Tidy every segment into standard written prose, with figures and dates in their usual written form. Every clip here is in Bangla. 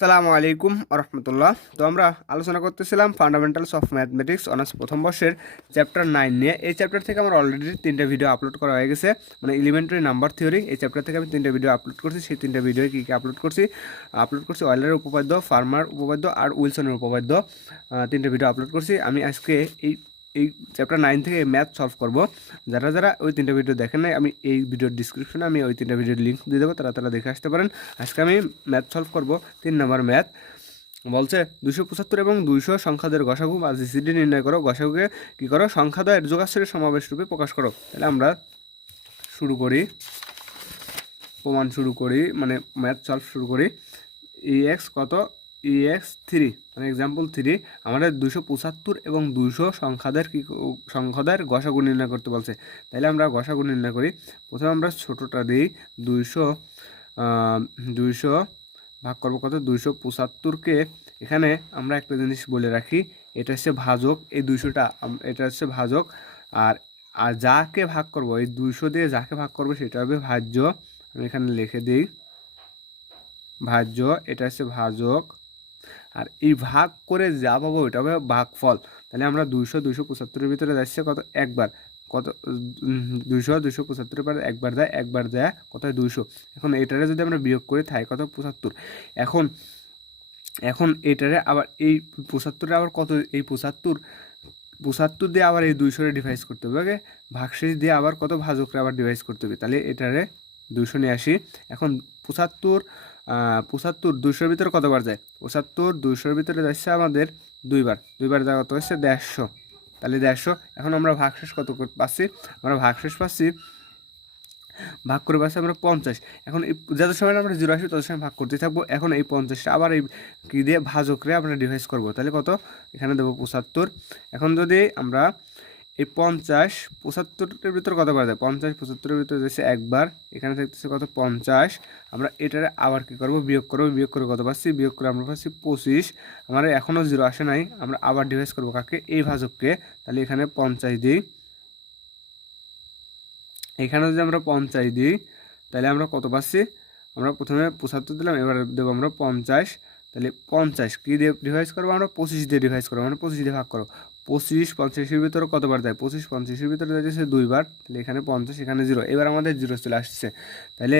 আসসালামু আলাইকুম রহমতুল্লাহ। তো আমরা আলোচনা করতেছিলাম ফান্ডামেন্টালস অফ ম্যাথমেটিক্স অনার্স প্রথম বর্ষের চ্যাপ্টার 9 নিয়ে। এই চ্যাপ্টার থেকে আমার অলরেডি 3টে ভিডিও আপলোড করা হয়ে গেছে, মানে এলিমেন্টারি নাম্বার থিওরি। এই চ্যাপ্টার থেকে আমি 3টে ভিডিও আপলোড করছি। সেই 3টে ভিডিও কী কী আপলোড করছি অয়েলারের উপপাদ্য, ফার্মার উপপাদ্য আর উইলসনের উপপাদ্য। 3টে ভিডিও আপলোড করছি। আমি আজকে এই এই চ্যাপ্টার 9 থেকে ম্যাথ সলভ করব। যারা যারা ওই 3টে ভিডিও দেখেন নাই, আমি এই ভিডিওর ডিসক্রিপশনে আমি ওই 3টে ভিডিওর লিঙ্ক দিয়ে দেবো, তারা দেখে আসতে পারেন। আজকে আমি ম্যাথ সলভ করব। 3 নম্বর ম্যাথ বলছে 275 এবং 200 সংখ্যাদের গসাগু বা জিসিডি নির্ণয় করো। গসাগুকে কী করো? সংখ্যাদ্বয়ের যোগাশ্রের সমাবেশ রূপে প্রকাশ করো। তাহলে আমরা শুরু করি, মানে ম্যাথ সলভ শুরু করি। EX কত? EX 3, মানে এক্সাম্পল 3 আমাদের 275 এবং 200 সংখ্যাদের গসাগু নির্ণয় করতে বলছে। তাহলে আমরা গসাগু নির্ণয় করি। প্রথমে আমরা ছোটোটা দিই। 200 ভাগ করবো কত? 275কে এখানে আমরা একটা জিনিস বলে রাখি, এটা হচ্ছে ভাজক। এই 200টা এটা হচ্ছে ভাজক, আর আর যাকে ভাগ করব, এই 200 দিয়ে যাকে ভাগ করবো সেটা হবে ভাজ্য। আমি এখানে লিখে দিই ভাজ্য, এটা হচ্ছে ভাজক। আর এই ভাগ করে যা পাবো এটা হবে ভাগফল। তাহলে আমরা 275-এর ভিতরে যাচ্ছে কত? একবার। কত? 275 পর একবার দেয় কত হয়? 200। এখন এটারে যদি আমরা বিয়োগ করে থাই কত? 75। এখন এটারে আবার এই 75 আবার কত? এই 75 দিয়ে আবার এই 200 ডিভাইস করতে হবে। ওকে, ভাগশেষ দিয়ে আবার কত? ভাজকরে আবার ডিভাইস করতে হবে। তাহলে এটারে 200 নিয়ে আসি। এখন 75 200-র ভিতরে কতবার যায়? 75 200-র ভিতরে যাচ্ছে আমাদের দুইবার যায়, কত হচ্ছে? 150। তাহলে 150। এখন আমরা ভাগশেষ কত পাচ্ছি? আমরা ভাগশেষ পাচ্ছি, ভাগ করে পাচ্ছি আমরা 50। এখন যত সময় আমরা 0 আসবে তত সময় ভাগ করতে থাকবো। এখন এই 50টা আবার এই কী দিয়ে? ভাজকরে আমরা ডিভাইস করবো। তাহলে কত? এখানে দেবো 75। এখন যদি আমরা এই 50 75-এর ভিতরে কতবার যায়? 50 75-এর ভিতরে যাচ্ছে একবার। এখানে থাকতেছে কত? 50। আমরা এটারে আবার কী করবো? বিয়োগ করে কত পাচ্ছি? বিয়োগ করে আমরা পাচ্ছি 25। আমার এখনও 0 আসে নাই, আমরা আবার ডিভাইস করবো কাকে? এই ভাজককে। তাহলে এখানে 50 দিই। এখানে যদি আমরা 50 দিই তাহলে আমরা কত পাচ্ছি? আমরা প্রথমে 75 দিলাম, এবার দেবো আমরা 50। তাহলে 50 কী দিয়ে ডিভাইস করবো? আমরা 25 দিয়ে ডিভাইস করবো, মানে 25 দিয়ে ভাগ করো। 25 50-এর ভিতরে কতবার দেয়? 25 50-এর ভিতরে যাচ্ছে দুইবার। তাহলে এখানে 50, এখানে 0, এবার আমাদের 0 চলে আসছে। তাহলে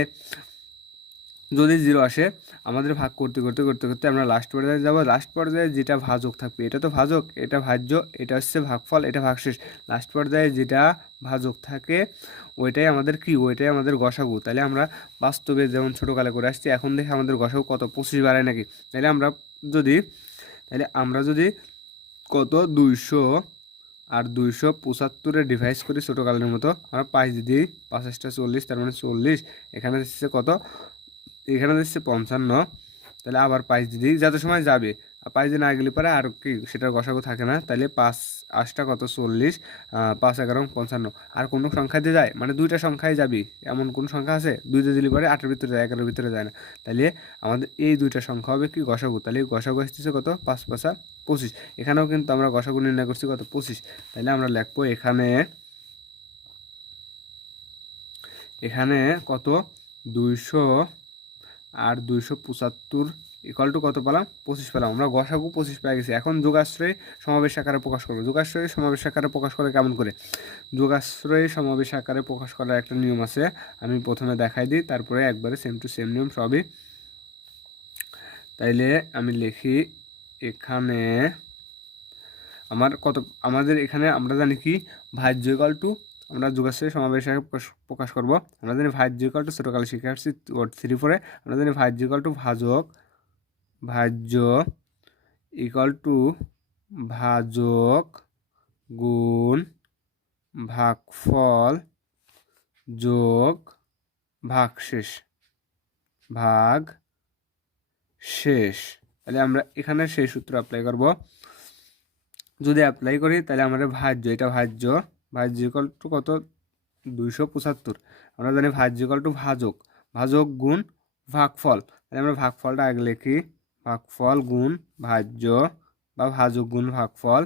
যদি 0 আসে, আমাদের ভাগ করতে আমরা লাস্ট পর্যায়ে যাবো। লাস্ট পর্যায়ে যেটা ভাজক থাকবে, এটা তো ভাজক, এটা ভাজ্য, এটা হচ্ছে ভাগফল, এটা ভাগশেষ। লাস্ট পর্যায়ে যেটা ভাজক থাকে ওইটাই আমাদের কি? ওইটাই আমাদের গসাগু। তাহলে আমরা বাস্তবে যেমন ছোটোকালে করে আসছি, এখন দেখে আমাদের গসাগু কত? 25 বাড়ায় নাকি? তাহলে আমরা যদি কত? 200 আর 275-এ ডিভাইস করি ছোটোকালের মতো, আমরা 5 দিই। 5টা 40, তার মানে 40। এখানে দিচ্ছে কত? এখানে দিচ্ছে 55। তাহলে আবার 5 দিই, যত সময় যাবে। 5 দিন না গেলে পরে আর কি সেটার গসাগু থাকে না। তাহলে 5 8টা কত? 40, 5 11 55। আর কোনো সংখ্যা দিয়ে যায়, মানে দুইটা সংখ্যায় যাবি এমন কোন সংখ্যা আছে? 2 দিলে পরে 8-এর ভিতরে যায়, 11-এর ভিতরে যায় না। তাহলে আমাদের এই দুইটা সংখ্যা হবে কি? গসাগু। তাহলে গসাগু আসতেছে কত? 5 5 25। এখানেও কিন্তু আমরা গসাগু নির্ণয় করছি কত? 25। তাহলে আমরা লিখবো এখানে কত? 200 আর 275 ইকুয়াল টু কত পেলাম? 25 পেলাম। আমরা গসাগু 25 পেয়ে গেছি। এখন যোগাশ্রয় সমাবেশ আকারে প্রকাশ করবো। যোগাশ্রয় সমাবেশ আকারে প্রকাশ করে কেমন করে? যোগাশ্রয় সমাবেশ আকারে প্রকাশ করার একটা নিয়ম আছে, আমি প্রথমে দেখাই দিই, তারপরে একবারে সেম টু সেম নিয়ম সবই। তাইলে আমি লিখি এখানে আমাদের এখানে আমরা জানি কি? ভাজ্য ইকুয়াল টু, আমরা যোগাশ্রয় সমাবেশ প্রকাশ করব। আমরা জানি ভাজ্য ইকুয়াল টু, ছোটোকালে শিখে আসছি 3-4-এ, আমরা জানি ভাজ্য ইকুয়াল টু ভাজ্য ইকুয়াল টু ভাজক গুণ ভাগফল যোগ ভাগশেষ। তাহলে আমরা এখানে সেই সূত্র অ্যাপ্লাই করব। যদি অ্যাপ্লাই করি তাহলে আমাদের এটা ভাজ্য ইকুয়াল টু কত? 275। আমরা জানি ভাজ্য ইকুয়াল টু ভাজক গুণ ভাগফল। তাহলে আমরা ভাগফলটা আগে লিখি, ভাগফল গুণ ভাজ্য বা ভাজক গুণ ভাগফল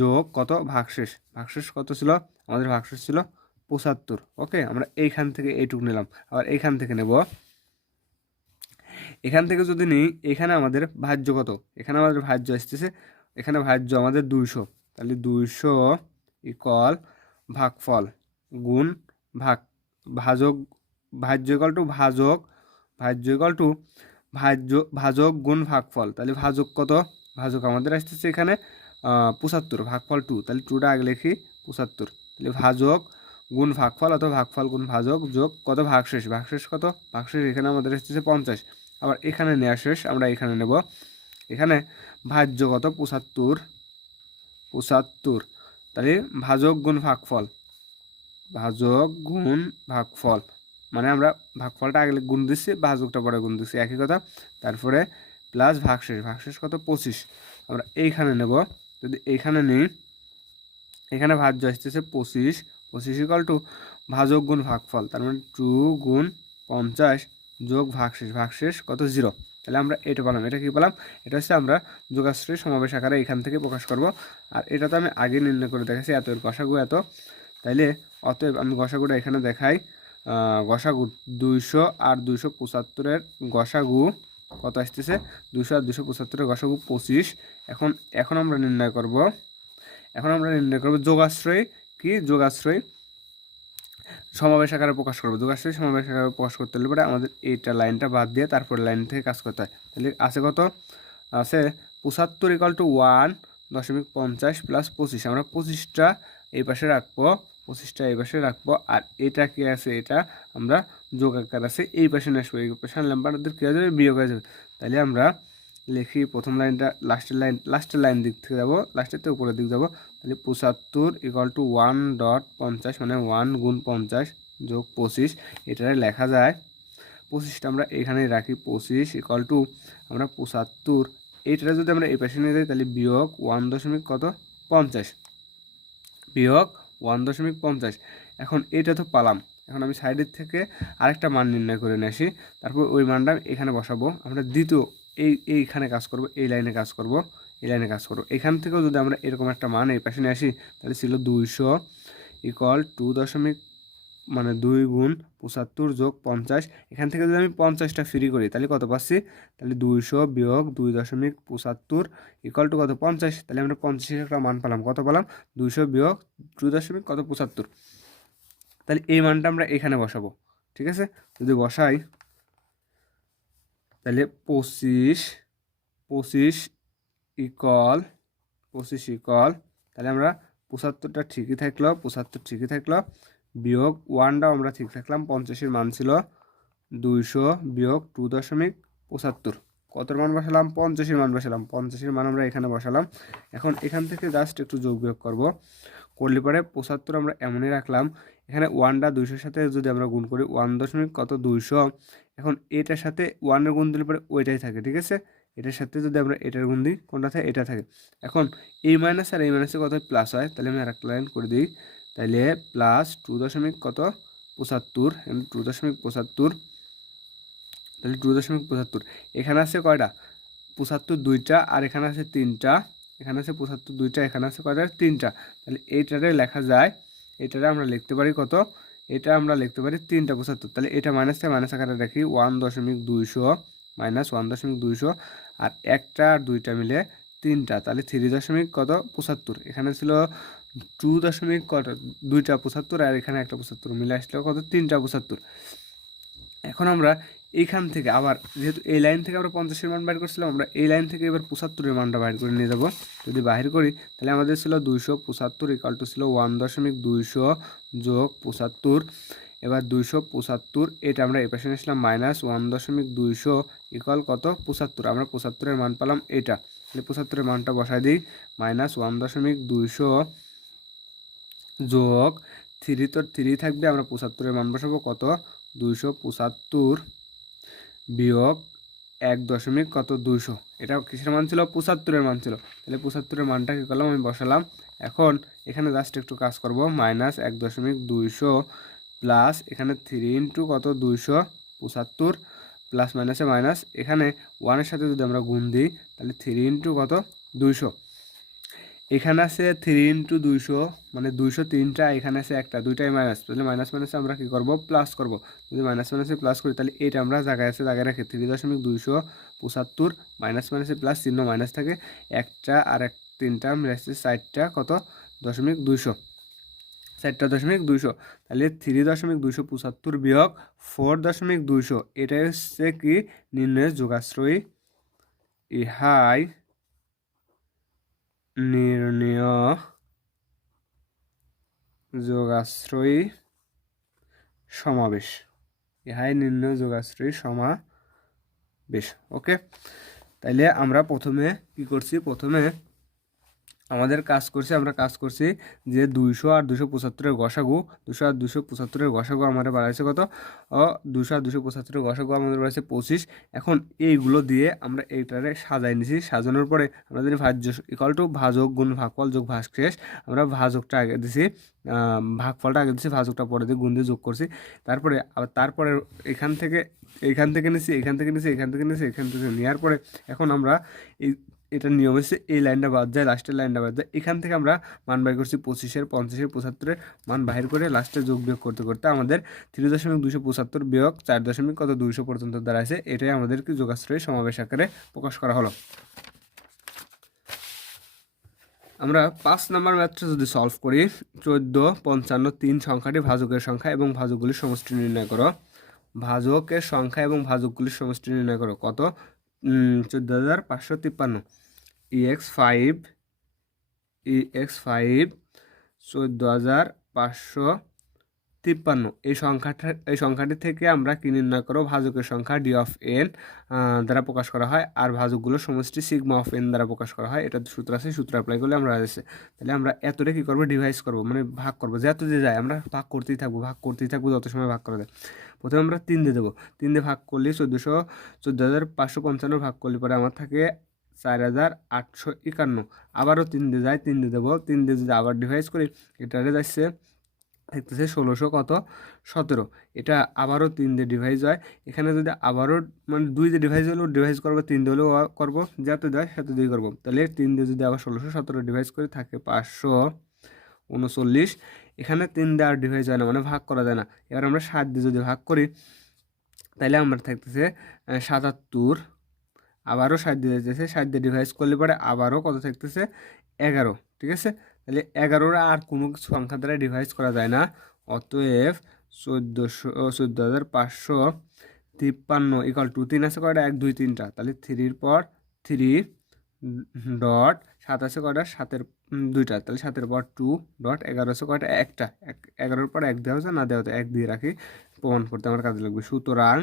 যোগ কত? ভাগশেষ কত ছিল? আমাদের ভাগশেষ ছিল 75। ওকে, আমরা এইখান থেকে এইটুকু নিলাম, আবার এইখান থেকে নেব। এখান থেকে যদি নিই এখানে আমাদের ভাজ্য কত, এখানে আমাদের ভাজ্য আসতেছে, এখানে ভাজ্য আমাদের 200, তাহলে 200 ইকুয়াল ভাগফল গুণ ভাগ ভাজক, ভাজ্য ইকুয়াল টু ভাজক, ভাজ্য ইকুয়াল টু ভাজক গুণ ভাগফল, তাহলে ভাজক কত, ভাজক আমাদের আসতেছে এখানে 75, ভাগফল 2, তাহলে 2টা আগে লিখি 75, তাহলে ভাজক গুণ ভাগফল অথবা ভাগফল গুণ ভাজক যোগ কত ভাগশেষ, ভাগশেষ কত, ভাগশেষ এখানে আমাদের আসতেছে 50, আবার এখানে নেওয়া শেষ আমরা এখানে নেব, এখানে ভাজ্য কত 75, তাহলে ভাজক গুণ ভাগফল, ভাজক গুণ ভাগফল মানে আমরা ভাগফলটা আগে গুণ দিচ্ছি, ভাজকটা পরে গুণ দিচ্ছি একই কথা, তারপরে প্লাস ভাগশেষ, ভাগশেষ কত 25 আমরা এইখানে নেব, যদি এইখানে নিই এখানে ভাজ্য আসতেছে 25 ইকুয়াল টু ভাজক গুণ ভাগফল, তার মানে 2 গুণ 50 যোগ ভাগশেষ, ভাগশেষ কত 0, তাহলে আমরা এটা পেলাম, এটা কি পেলাম, এটা হচ্ছে আমরা যোগাশ্রয় সমাবেশ আকারে এখান থেকে প্রকাশ করব, আর এটা তো আমি আগে নির্ণয় করে দেখাচ্ছি এত এর গসাগু এত, তাইলে অতএব আমি গসাগুটা এখানে দেখাই, গসাগু 200 আর 275-এর গসাগু কত আসতেছে, 200 আর 275-এর গসাগু 25, এখন আমরা নির্ণয় করব, যোগাশ্রয় কি, যোগাশ্রয় সমাবেশ আকারে প্রকাশ করবো, যোগাশ্রয় সমাবেশ আকারে প্রকাশ করতে হলে পরে আমাদের এইটা লাইনটা বাদ দিয়ে তারপরে লাইন থেকে কাজ করতে হয়, তাহলে আছে কত, আছে 75 ইকুয়াল টু 1.50 প্লাস 25, আমরা 25টা এই পাশে রাখবো, 25টা এই পাশে রাখবো, আর এটা কি আছে, এটা আমরা যোগ আকার আছে এই পাশে নিয়ে আসবো, এই পাশে আনলে আমাদের কী হয়ে যাবে, বিয়োগ হয়ে যাবে, তাহলে আমরা লিখি প্রথম লাইনটা, লাস্টের লাইন দিক থেকে যাবো, লাস্টের থেকে উপরের দিক যাবো, তাহলে 75 ইকুয়াল টু 1.50 মানে 1 গুণ 50 যোগ 25, এটারে লেখা যায় 25টা আমরা এখানে রাখি, 25 ইকুয়াল টু আমরা 75, এইটা যদি আমরা এই পাশে নিয়ে যাই তাহলে বিয়োগ 1.50 বিয়োগ 1.50, এখন এটা তো পালাম, এখন আমি সাইডের থেকে আরেকটা মান নির্ণয় করে নিয়ে আসি, তারপর ওই মানটা এখানে বসাবো, আমরা দ্বিতীয় এইখানে কাজ করব, এই লাইনে কাজ করব, এখান থেকেও যদি আমরা এরকম একটা মান এই পাশে নিয়ে আসি তাহলে ছিল 200 ইকুয়াল 2 গুণ 75 যোগ 50, এখান থেকে যদি আমি 50টা ফ্রি করি তাহলে কত পাচ্ছি, তাহলে 200 বিয়োগ 2.75 ইকুয়াল টু কত 50, তাহলে আমরা 50-এর একটা মান পেলাম, কত পেলাম 200 বিয়োগ 2.75, তাহলে এই মানটা আমরা এখানে বসাবো, ঠিক আছে, যদি বসাই তাহলে 25 ইকুয়াল তাহলে আমরা 75টা ঠিকই থাকলো, 75 ঠিকই থাকলো, বিয়োগ 1টাও আমরা ঠিক থাকলাম, 50-এর মান ছিল 200 বিয়োগ 2.75, কতর মান বসালাম, 50-এর মান বসালাম, 50-এর মান আমরা এখানে বসালাম, এখন এখান থেকে জাস্ট একটু যোগ বিয়োগ করলে পরে 75 আমরা এমনই রাখলাম, এখানে 1টা 200-এর সাথে যদি আমরা গুণ করি 1.200, এখন এটার সাথে 1-এর গুণ দিলে পরে ওইটাই থাকে, ঠিক আছে, এটার সাথে যদি আমরা এটার গুণ দিই কোনটা থাকে, এটা থাকে, এখন এই মাইনাস আর এই মাইনাসে কত প্লাস হয়, তাহলে আমি আরেকটা লাইন করে দিই, তাহলে প্লাস 2.75, 2.75, তাহলে 2.75, এখানে আছে কয়টা 75 2টা, আর এখানে আছে 3টা, এখানে আছে 75 2টা, এখানে আছে কয়টা 3টা, তাহলে এইটারে লেখা যায়, এটারে আমরা লিখতে পারি কত, এটা আমরা লিখতে পারি 3টা 75, তাহলে এটা মাইনাস থেকে মাইনাস আকারে রাখি 1.200 মাইনাস 1.200, আর একটা আর দুইটা মিলে 3টা, তাহলে 3.75, এখানে ছিল 2.2টা 75, আর এখানে একটা 75 মিলে আসলে কত 3টা 75, এখন আমরা এইখান থেকে আবার যেহেতু এই লাইন থেকে আমরা 50-এর মান বাইর করছিলাম, আমরা এই লাইন থেকে এবার 75-এর মানটা বাইর করে নিয়ে যাব, যদি বাহির করি তাহলে আমাদের ছিল 275 ইকুয়াল টু ছিল 1.200 যোগ 75, এবার 275 এটা আমরা এই পাশে নিয়েছিলাম মাইনাস 1.200 ইকুয়াল কত 75, আমরা 75-এর মান পেলাম এটা, তাহলে 75-এর মানটা বসাই দিই, মাইনাস 1.200 যোগ 3 তো 3 থাকবে, আমরা 75-এর মান বসাবো কত 275 বিয়োগ 1.200, এটা কিসের মান ছিল 75-এর মান ছিল, তাহলে 75-এর মানটা কী করলাম আমি বসালাম, এখন এখানে জাস্ট একটু কাজ করব, মাইনাস 1.200 প্লাস এখানে 3 ইন্টু কত 275 প্লাস মাইনাসে মাইনাস, এখানে 1-এর সাথে যদি আমরা গুণ দিই তাহলে 3 ইন্টু কত 200, এখানে আছে 3 × 200, মানে 203টা, এখানে আছে একটা, দুইটাই মাইনাস, তাহলে মাইনাস মাইনাসে আমরা কী করবো, প্লাস করব। যদি মাইনাস মাইনাসে প্লাস করি তাহলে এটা আমরা জায়গায় আছে জায়গায় রাখি 3.275, মাইনাস মাইনাসে প্লাস, চিহ্ন মাইনাস থাকে, একটা আর এক তিনটা মিলে আসছে 4টা কত 2.200, 4.200, তাহলে 3.275 বিয়োগ 4.200, এটাই হচ্ছে কি নির্ণয়ের যোগাশ্রয়ী। ইহাই নির্ণয় যোগাশ্রয়ী সমাবেশ, ইহাই নির্ণয় যোগাশ্রয়ী সমাবেশ। ওকে, তাইলে আমরা প্রথমে কি করছি, প্রথমে আমরা কাজ করছি যে 200 আর 275-এর গসাগু, 200 আর 275-এর গসাগু আমাদের বাড়াইছে কত, 200 আর 275-এর গসাগু আমাদের বাড়াইছে 25। এখন এইগুলো দিয়ে আমরা এইটারে সাজাই নিছি, সাজানোর পরে আমরা যদি ভাজ্য ইকুয়াল টু ভাজক গুণ ভাগফল যোগ ভাগশেষ, আমরা ভাজকটা আগে দিছি, ভাগফলটা আগে দিছি, ভাজকটা পরে দিয়ে গুণ দিয়ে যোগ করছি, তারপরে এখান থেকে নিছি, এখান থেকে নেওয়ার পরে এখন আমরা এটার নিয়ম হচ্ছে এই লাইনটা বাদ যায়, লাস্টের লাইনটা বাদ যায়, এখান থেকে আমরা মান বাই করছি 25-এর, 50-এর, 75-এর মান বাহির করে লাস্টে যোগ বিয়োগ করতে করতে আমাদের 3.275 বিয়োগ 4.200 পর্যন্ত দাঁড়াইছে। এটাই আমাদেরকে যোগাশ্রয়ী সমাবেশ আকারে প্রকাশ করা হলো। আমরা 5 নম্বর ম্যাথটা যদি সলভ করি, 14, 55, 3 সংখ্যাটি ভাজকের সংখ্যা এবং ভাজকগুলির সমষ্টি নির্ণয় করো। ভাজকের সংখ্যা এবং ভাজকগুলির সমষ্টি নির্ণয় করো। কত, 14,553। EX5 14,553। এই সংখ্যাটি থেকে আমরা কি নির্ণয় করো, ভাজকের সংখ্যা D of n দ্বারা প্রকাশ করা হয়, আর ভাজকগুলোর সমষ্টি সিগমা অফ n দ্বারা প্রকাশ করা হয়। এটা সূত্র আছে, সূত্র অ্যাপ্লাই করলে আমরা আছে। তাহলে আমরা এতটা কি করবো, ডিভাইস করবো, মানে ভাগ করবো, যত যে যায় আমরা ভাগ করতেই থাকবো যত সময় ভাগ করা যায়। প্রথমে আমরা 3 দিয়ে দেবো, 3 দিয়ে ভাগ করলে 14,555 ভাগ করলে পরে আমার থাকে 4,851। আবারও 3 দিয়ে যায়, 3 দিয়ে দেবো, 3 দিয়ে যদি আবার ডিভাইস করি এটারে যাচ্ছে দেখতেছে 1617। এটা আবারও 3 দিয়ে ডিভাইস হয়, এখানে যদি আবারও মানে 2 দিয়ে ডিভাইস হলেও ডিভাইস করবো, 3 দিয়ে হলেও করবো, যত দেয় সাথে দিয়ে করবো। তাহলে 3 দিয়ে যদি আবার 1617 ডিভাইস করে থাকে 539। এখানে 3 দিয়ে আর ডিভাইস হয় না, মানে ভাগ করা যায় না। এবার আমরা 7 দিয়ে যদি ভাগ করি তাহলে আমরা থাকতেছে 77। আবারও 7 দিয়ে যাচ্ছে, 7 দিয়ে ডিভাইস করলে পরে আবারও কত থাকতেছে 11। ঠিক আছে, তাহলে 11 আর কোনো সংখ্যা দ্বারা ডিভাইস করা যায় না। অতএব 14,553 ইকুয়াল টু 3 আছে কয়টা, 1 2 3টা, তাহলে 3-এর পর 3 ডট 7 আছে কয়টা, 7-এর 2টা, তাহলে 7-এর পর 2 ডট 11 আছে কয়টা, একটা, 11-এর পর 1 দেওয়া হচ্ছে, না দেওয়া হতো 1 দিয়ে রাখি, প্রমাণ করতে আমার কাজে লাগবে। সুতরাং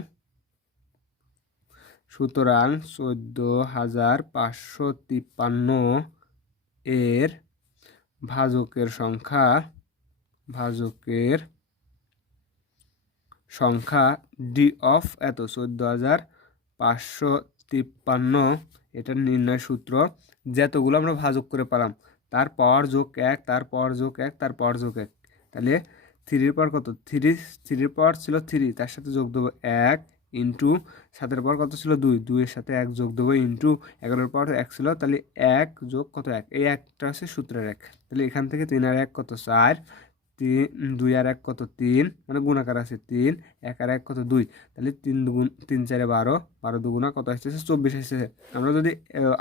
14,553 এর ভাজকের সংখ্যা ডি অফ এত 14,553। এটার নির্ণয় সূত্র, যতগুলো আমরা ভাজক করে পেলাম তার পাওয়ার যোগ 1, তার পাওয়ার যোগ 1, তার পাওয়ার যোগ 1। তাহলে 3-এর পাওয়ার কত, 3-এর পাওয়ার ছিল 3, তার সাথে যোগ দেবো 1 ইন্টু 7-এর পাওয়ার কত ছিল 2, 2-এর সাথে 1 যোগ দেবো ইন্টু 11-এর পাওয়ার 1 ছিল, তাহলে 1 যোগ কত 1, এই 1টা আছে সূত্রের 1। তাহলে এখান থেকে 3 আর 1 কত 4, 2 আর 1 কত 3, মানে গুণাকার আছে 3, 1 আর 1 কত 2, তাহলে 3 2 3 4 12, 12 2 কত আসতেছে 24 আসতেছে। আমরা যদি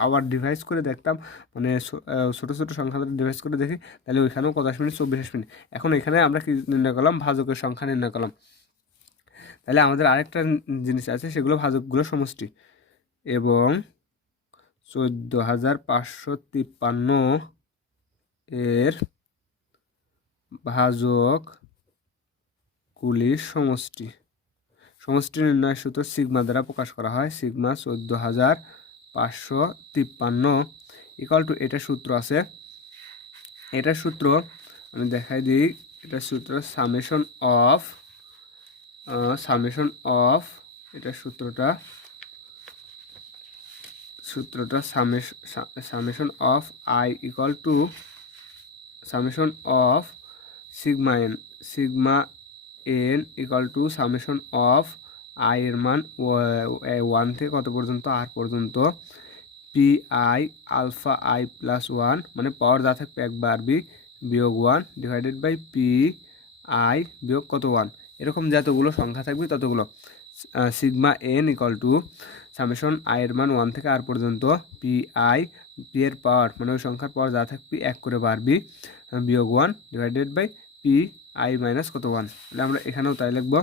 আবার ডিভাইস করে দেখতাম, মানে ছোট ছোট সংখ্যা ডিভাইস করে দেখি, তাহলে ওইখানেও কত আসবে, 24 আসবে। এখন এখানে আমরা কি নির্ণয় করলাম, ভাজকের সংখ্যা নির্ণয় করলাম। তাহলে আমাদের আরেকটা জিনিস আছে, সেগুলো ভাজকগুলো সমষ্টি, এবং 14,553 এর ভাজকগুলির সমষ্টি নির্ণয় সূত্র সিগমা দ্বারা প্রকাশ করা হয়। সিগমা 14,553 ইকুয়াল টু, এটা সূত্র আছে, এটার সূত্র আমি দেখাই দিই। এটার সূত্র সামেশন অফ এটার সূত্রটা summation of i equal to summation of sigma n equal to summation of i এর মান 1 থেকে কত পর্যন্ত, আর পর্যন্ত, p i alpha i plus 1 মানে পাওয়ার যা থাকবে এক বাড়বি বিয়োগ 1 ডিভাইডেড বাই পি আই বিয়োগ কত 1, এরকম যতগুলো সংখ্যা থাকবে ততগুলো sigma n equal to summation i এর মান 1 থেকে আর পর্যন্ত পি আই পি এর পাওয়ার মানে ওই সংখ্যার পাওয়ার যা থাকবে এক করে বাড়বি বিয়োগ 1 divided by p i minus কত 1। তাহলে আমরা এখানেও তাই লিখব।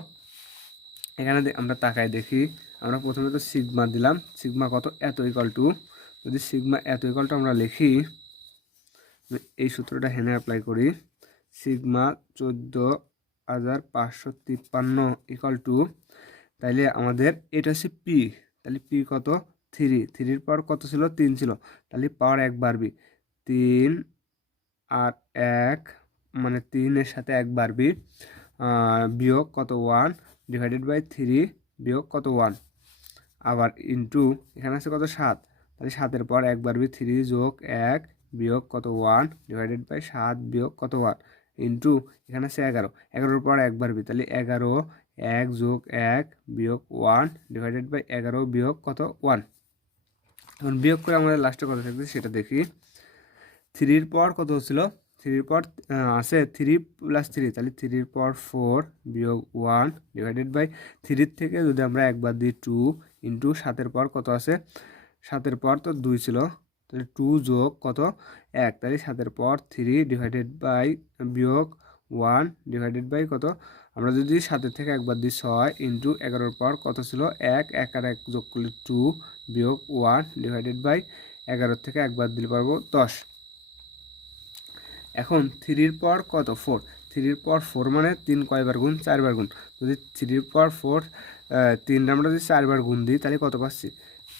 এখানে আমরা তাকায় দেখি, আমরা প্রথমে তো সিগমা দিলাম, সিগমা কত এত ইকুয়াল টু, যদি সিগমা এত ইকুয়াল টু আমরা লিখি, এই সূত্রটা হেনে অ্যাপ্লাই করি, সিগমা 14,553 ইকুয়াল টু, তাইলে আমাদের এটা হচ্ছে পি, তাহলে পি কত 3, 3-এর পাওয়ার কত ছিল 3 ছিল, তাহলে পাওয়ার এক বাড়বি 3 আর 1 মানে 3-এর সাথে এক বাড়বি বিয়োগ কত 1 ডিভাইডেড বাই 3 বিয়োগ কত 1, আবার ইন্টু এখানে আছে কত 7, তাহলে 7-এর পর এক বাড়বি 3 যোগ 1 বিয়োগ কত 1 ডিভাইডেড বাই 7 বিয়োগ কত 1 ইন্টু এখানে আছে 11, 11-এর পর এক বাড়বি তাহলে 11 1 যোগ 1 বিয়োগ 1 ডিভাইডেড বাই 11 বিয়োগ কত 1। এখন বিয়োগ করে আমাদের লাস্টে কত থাকবে সেটা দেখি। 3-এর পর কত হচ্ছিল, 3-এর পর আছে 3 + 3, তাহলে 3-এর পর 4 বিয়োগ 1 ডিভাইডেড বাই 3-এর থেকে যদি আমরা একবার দিই 2 ইন্টু 7-এর পর কত আছে, 7-এর পর তো 2 ছিল, তাহলে 2 যোগ কত 1, তাহলে 7-এর পর 3 ডিভাইডেড বাই বিয়োগ 1 ডিভাইডেড বাই কত, আমরা যদি 7-এর থেকে একবার দিই 6 ইন্টু 11-এর পর কত ছিল 1, 1 আর 1 যোগ করলে 2 বিয়োগ 1 ডিভাইডেড বাই 11 থেকে একবার দিলে পারবো 10। এখন 3-এর পর কত 4, 3-এর পর 4 মানে 3 কয়বার গুণ 4 বার গুণ, যদি 3-এর পর 4 3 আমরা যদি 4 বার গুণ দিই তাহলে কত পাচ্ছি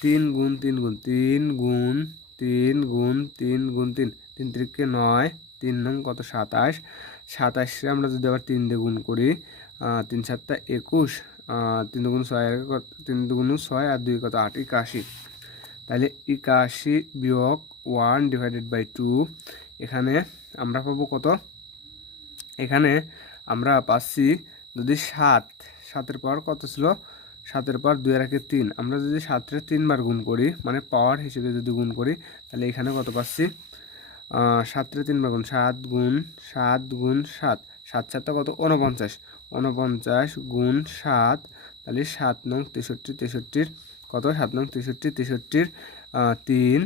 3 গুণ 3 গুণ 3 গুণ 3 গুণ 3 গুণ 3, 3 3-কে 9, 3 নং কত 27, 27-এ আমরা যদি আবার 3 দিয়ে গুণ করি 3 7 21, 3 দুগুণ 6 3 দুগুণ 6 আর 2 কত 8, 81, তাহলে 81 বিয়োগ 1 ডিভাইডেড বাই 2, এখানে আমরা পাবো কত, এখানে আমরা পাচ্ছি যদি 7-এর পর কত ছিল, 7-এর পর 2 আর 1 3, আমরা যদি 7-এর 3 বার গুণ করি মানে পাওয়ার হিসেবে যদি গুণ করি তাহলে এখানে কত পাচ্ছি 7-এর 3 বার গুণ 7 গুণ 7 গুণ 7, 7 7 কত 49, 49 গুণ 7, তাহলে 7 নং 63, 63-র কত 7 নং 63, 63-র 3,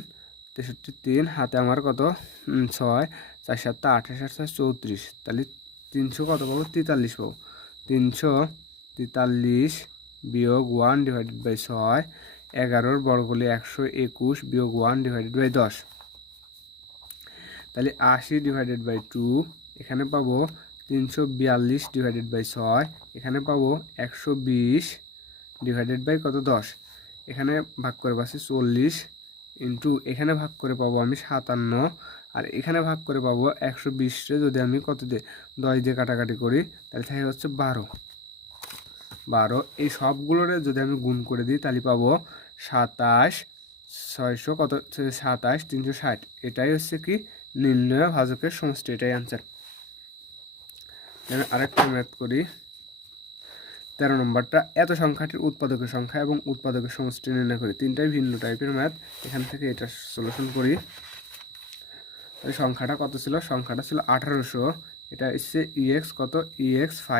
63 3 হাতে আমার কত 6, 4 7 28 আর 34, তাহলে 300 কত পাবো 43 পাবো, 343 বিয়োগ 1 ডিভাইডেড বাই 6, 11-র বর্গ করলে 121 বিয়োগ 1 ডিভাইডেড বাই 10, তাহলে 80 ডিভাইডেড বাই 2, এখানে পাবো 342 ডিভাইডেড বাই 6, এখানে পাবো 120 ডিভাইডেড বাই কত 10, এখানে ভাগ করে পাচ্ছি 40 ইন্টু এখানে ভাগ করে পাবো আমি 57, আর এখানে ভাগ করে পাবো 120-রে যদি আমি কত দিয়ে 10 দিয়ে কাটাকাটি করি তাহলে থাকে হচ্ছে 12, এই সবগুলোরে যদি আমি গুণ করে দিই তাহলে পাবো 27 600 কত 27 360, এটাই হচ্ছে কি নির্ণয় ভাজকের সমষ্টি, এটাই অ্যান্সার। আরেকটা ম্যাথ করি, 13 নম্বরটা, এত সংখ্যাটির উৎপাদকের সংখ্যা এবং উৎপাদকের সমষ্টি নির্ণয় করি, তিনটাই ভিন্ন টাইপের ম্যাথ, এখান থেকে এটা সলিউশন করি। তাই সংখ্যাটা কত ছিল, সংখ্যাটা ছিল 1800, এটা এসছে EX কত EX5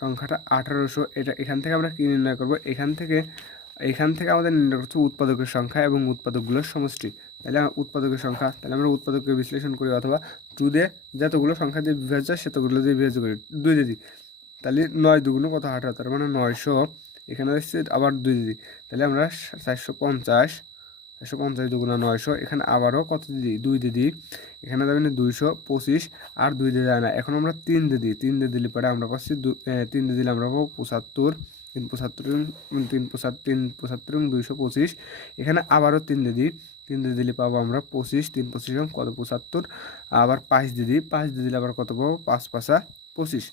সংখ্যাটা 1800, এটা এখান থেকে আমরা কি নির্ণয় করব, এখান থেকে আমাদের নির্ণয় করতে উৎপাদকের সংখ্যা এবং উৎপাদকগুলোর সমষ্টি, তাহলে উৎপাদকের সংখ্যা, তাহলে আমরা উৎপাদককে বিশ্লেষণ করি অথবা 2 দিয়ে যতগুলো সংখ্যা দিয়ে বিভাজ্য হয় সেতগুলো দিয়ে বিভাজ্য করি 2 দিয়ে দিই, তাহলে 9 দুগুণ কত 18, তার মানে 900, এখানে হচ্ছে আবার 2 দিয়ে দিই, তাহলে আমরা 450 দুগুণ 900, এখানে আবারও কত দিই 2 দিয়ে দিই, এখানে যাবে না 225 আর 2 দিয়ে যায় না, এখন আমরা 3 দিয়ে দিই, 3 দিয়ে দিলে পরে আমরা পাচ্ছি 3 দিয়ে দিলে আমরা পাবো 75, 375 এবং 225, এখানে আবারও 3 দিয়ে দিই, 3 দিয়ে দিলে পাবো আমরা 25, 3 25 কত 75, আবার 5 দিয়ে দিই, 5 দিয়ে দিলে আবার কত পাবো 5 5 25,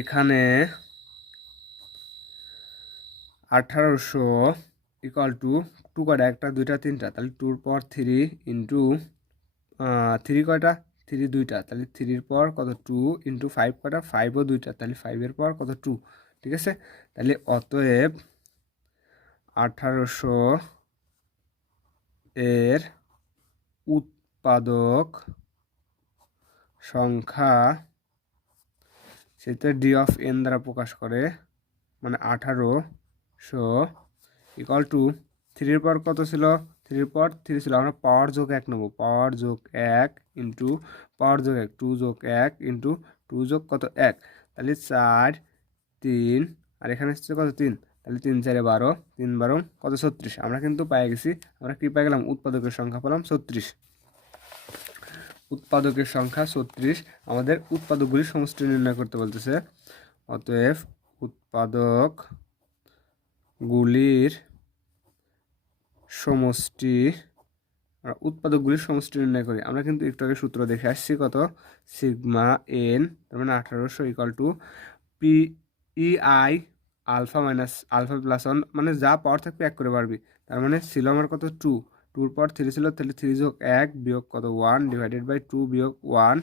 এখানে 1800 ইকুয়াল টু 2 কয়টা 1টা 2টা 3টা, তাহলে 2-র পর 3 ইন্টু 3 কয়টা 3 2টা, তাহলে 3-র পর কত 2 ইন্টু 5 কয়টা 5ও 2টা, তাহলে 5-এর পর কত 2, ঠিক আছে। তাহলে অতএব 1800 এর উৎপাদক সংখ্যা সেটা ডি অফ এন দ্বারা প্রকাশ করে, মানে 1800 ইকুয়াল টু 3 এর পাওয়ার কত ছিল, 3 এর পাওয়ার 3 ছিল, আমরা পাওয়ার যোগ 1 নেব, পাওয়ার যোগ 1 ইন্টু পাওয়ার যোগ 1, 2 যোগ 1 ইন্টু 2 যোগ কত 1, তাহলে 4 3 আর এখানে হচ্ছে কত 3, তাহলে 3 4 12, 3 12 কত 36। আমরা কিন্তু পেয়ে গেছি, আমরা কি পেয়ে গেলাম, উৎপাদকের সংখ্যা পেলাম 36। উৎপাদকের সংখ্যা 36। আমাদের উৎপাদকগুলির সমষ্টি নির্ণয় করতে বলতেছে। অতএব উৎপাদকগুলির সমষ্টি, উৎপাদকগুলির সমষ্টি নির্ণয় করি। আমরা কিন্তু একটু আগে সূত্র দেখে আসছি কত, সিগমা এন, তার মানে 1800 equal to p e i alpha minus alpha plus 1, মানে যা পাওয়ার থাকবে এক করে পারবি। তার মানে ছিল আমার কত 2, 2 এর পাওয়ার 3 ছিল, তাহলে 3 যোগ 1 বিয়োগ কত 1 ডিভাইডেড বাই 2 বিয়োগ 1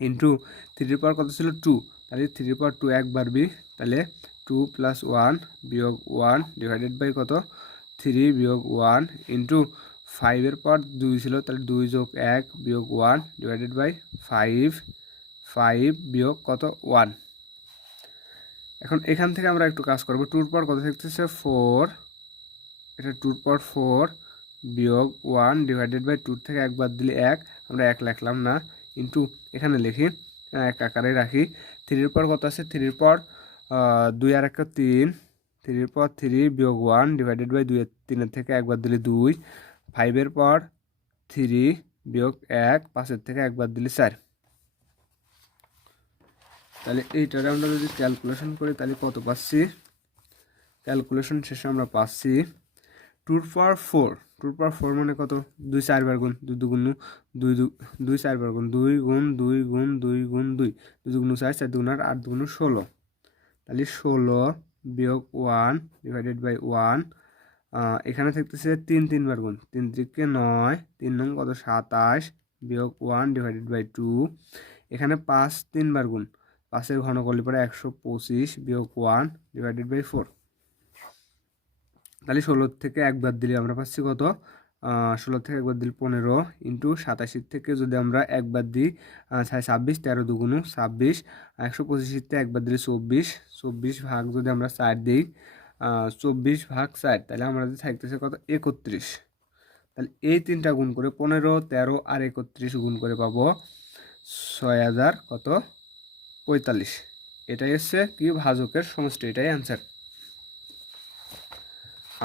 ইন্টু 3 এর পাওয়ার কত ছিল 2, তাহলে 3 এর পাওয়ার 2 এক বাড়বি, তাহলে 2 প্লাস 1 বিয়োগ 1 ডিভাইডেড বাই কত 3 বিয়োগ 1 ইন্টু 5 এর পাওয়ার 2 ছিল, তাহলে 2 যোগ 1 বিয়োগ 1 ডিভাইডেড বাই 5 বিয়োগ কত 1। এখন এখান থেকে আমরা একটু কাজ করবো, 2 এর পাওয়ার কত থাকতেছে 4, এটা 2 এর পাওয়ার 4 বিয়োগ 1 ডিভাইডেড বাই 2 থেকে 1 বাদ দিলে 1, আমরা 1 লিখলাম না, ইন্টু এখানে লিখি 1 আকারে রাখি। 3 এর পাওয়ার কত আছে, 3 এর পাওয়ার 2 আর 1 3, 3 এর পাওয়ার 3 বিয়োগ 1 ডিভাইডেড বাই 2 3 থেকে 1 বাদ দিলে 2, 5 এর পাওয়ার 3 বিয়োগ 1, 5 এর থেকে 1 বাদ দিলে 4। তাহলে এইটারে আমরা যদি ক্যালকুলেশন করি তাহলে কত পাচ্ছি, ক্যালকুলেশন শেষে আমরা পাচ্ছি 2 এর পাওয়ার 4, 2 এর পাওয়ার 4 মানে কত, 2 4 বার গুণ 2 দুগুণ 2, 2 4 বার গুণ 2 গুণ 2 গুণ 2 গুণ 2, 2 দুগুণ 4, 4 দুগুণ 8, 8 দুগুণ 16, তাহলে 16 বিয়োগ 1 ডিভাইডেড বাই 1, এখানে থাকতেছে 3 3 বার গুণ, 3 থেকে 9, 3 নং কত 27 বিয়োগ 1 ডিভাইডেড বাই 2, এখানে 5 3 বার গুণ, 5 ঘন করলে পরে 125 বিয়োগ 1 ডিভাইডেড বাই 4, তাহলে 16 থেকে 1 বাদ দিলে আমরা পাচ্ছি কত, 16 থেকে 1 বাদ দিলে 15 ইন্টু 87 থেকে যদি আমরা 1 বাদ দিই 26, 13 দুগুণ 26, 125 থেকে 1 বাদ দিলে 24, 24 ভাগ যদি আমরা 4 দিই 24 ভাগ 4, তাহলে আমাদের থাকতেছে কত 31। তাহলে এই তিনটা গুণ করে 15, 13 আর 31 গুণ করে পাবো 6000 কত 45। এটাই হচ্ছে কি ভাজকের সমষ্টি, এটাই অ্যান্সার।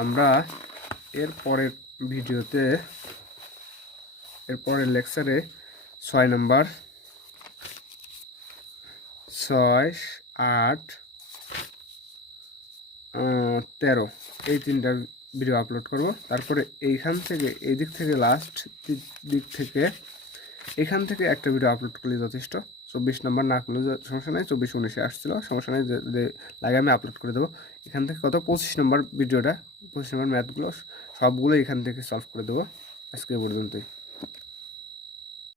আমরা এর পরের ভিডিওতে, এর পরের লেকচারে 6 নাম্বার, 6, 8, 13 এই তিনটা ভিডিও আপলোড করব। তারপরে এইখান থেকে এই দিক থেকে লাস্ট দিক থেকে এখান থেকে একটা ভিডিও আপলোড করলে যথেষ্ট। 24 নাম্বার না করলে সমস্যা নেই, 24 19 আসছিল সমস্যা নেই, লাগে আমি আপলোড করে দেবো। এখান থেকে কত 25 নম্বর ভিডিওটা, 25 নম্বর ম্যাথগুলো সবগুলো এখান থেকে সলভ করে দেবো। আজকে পর্যন্তই।